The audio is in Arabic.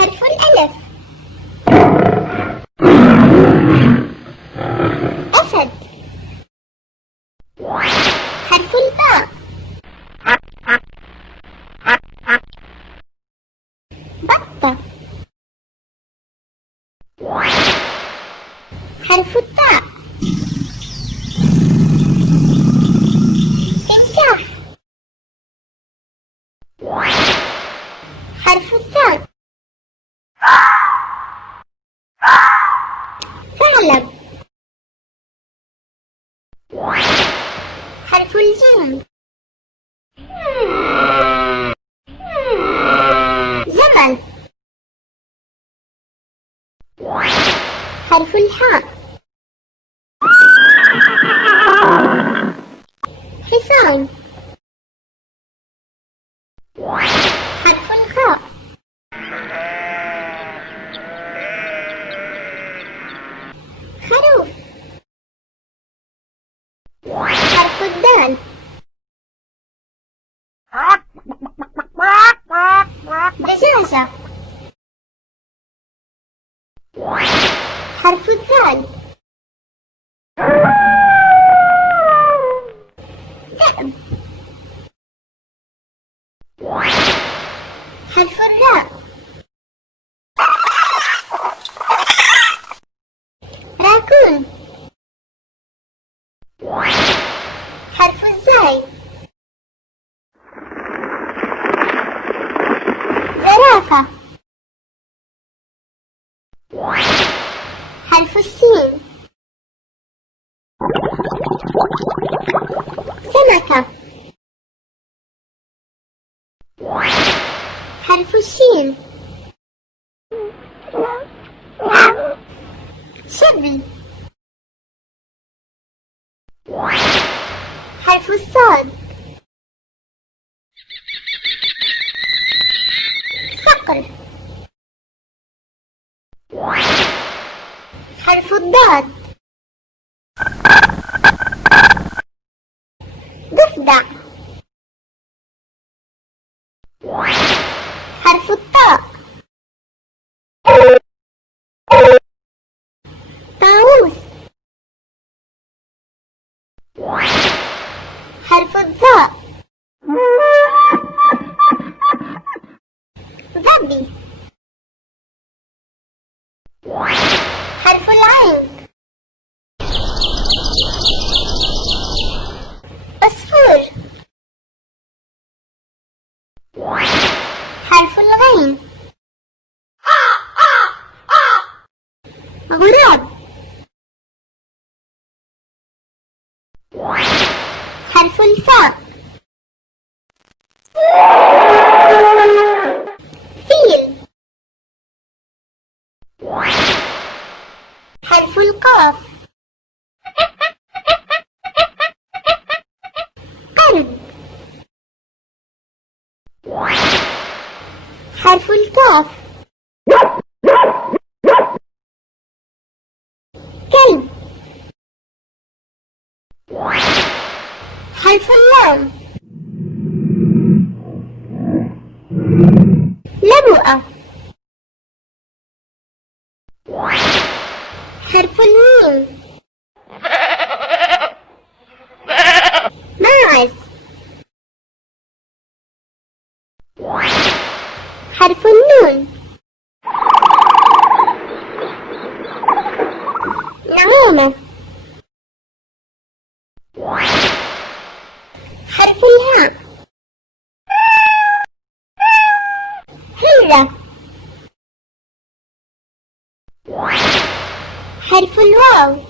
حرف الألف. أسد. حرف الباء. بطة. حرف التاء. تمساح. حرف الثاء. ثعلب. حرف الجيم. جمل. حرف الحاء. حصان. حرف الخاء. خروف. حرف الدال. دجاجة. حرف الذال. ذئب. حرف الراء. راكون. حرف الزاي. زرافة. حرف السين. سمكة. حرف الشين. شبل. حرف الصاد. صقر. حرف الضاد. ضفدع. حرف الطاء. طاووس. حرف الظاء. ظبي. حرف العين. عصفور. حرف الغين. غراب. حرف الفاء. فيل. حرف القاف. قلب. حرف الكاف. كلب. حرف اللام. لبؤة. حرف الميم. ماعز. حرف النون. نعامة. حرف الهاء. هرة. حرف الواو.